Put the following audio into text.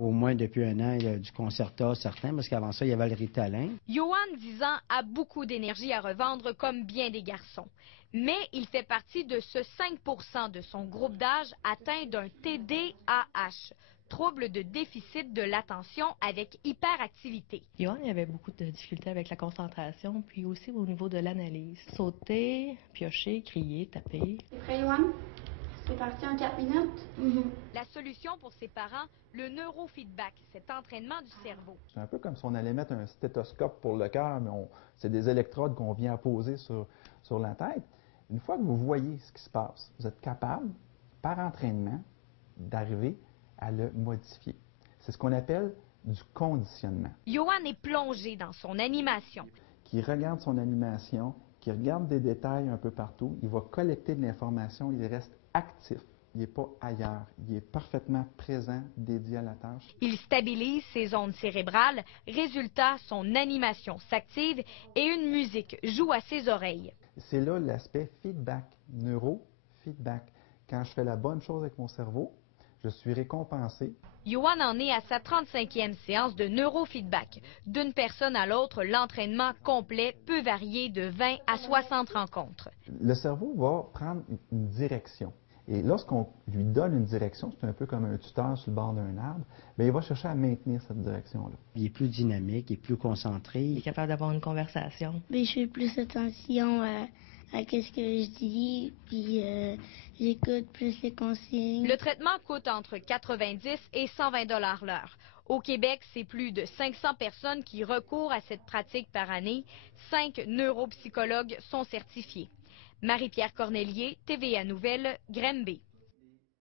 Au moins depuis un an, il y a du Concerta, certain, parce qu'avant ça, il y avait le Ritalin. Johan, 10 ans, a beaucoup d'énergie à revendre comme bien des garçons. Mais il fait partie de ce 5% de son groupe d'âge atteint d'un TDAH, trouble de déficit de l'attention avec hyperactivité. Johan, il avait beaucoup de difficultés avec la concentration, puis aussi au niveau de l'analyse. Sauter, piocher, crier, taper. C'est prêt, Johan? C'est parti en 4 minutes? La solution pour ses parents, le neurofeedback, cet entraînement du cerveau. C'est un peu comme si on allait mettre un stéthoscope pour le cœur, mais c'est des électrodes qu'on vient poser sur la tête. Une fois que vous voyez ce qui se passe, vous êtes capable, par entraînement, d'arriver à le modifier. C'est ce qu'on appelle du conditionnement. Johan est plongé dans son animation. Qui regarde son animation, qui regarde des détails un peu partout, il va collecter de l'information, il reste actif. Il n'est pas ailleurs. Il est parfaitement présent, dédié à la tâche. Il stabilise ses ondes cérébrales. Résultat, son animation s'active et une musique joue à ses oreilles. C'est là l'aspect feedback, neurofeedback. Quand je fais la bonne chose avec mon cerveau, je suis récompensé. Johan en est à sa 35e séance de neurofeedback. D'une personne à l'autre, l'entraînement complet peut varier de 20 à 60 rencontres. Le cerveau va prendre une direction. Et lorsqu'on lui donne une direction, c'est un peu comme un tuteur sur le bord d'un arbre, bien, il va chercher à maintenir cette direction-là. Il est plus dynamique, il est plus concentré. Il est capable d'avoir une conversation. Mais je fais plus attention à ce que je dis, puis j'écoute plus les consignes. Le traitement coûte entre 90 et 120 $ l'heure. Au Québec, c'est plus de 500 personnes qui recourent à cette pratique par année. 5 neuropsychologues sont certifiés. Marie-Pierre Cornelier, TVA Nouvelles, Granby.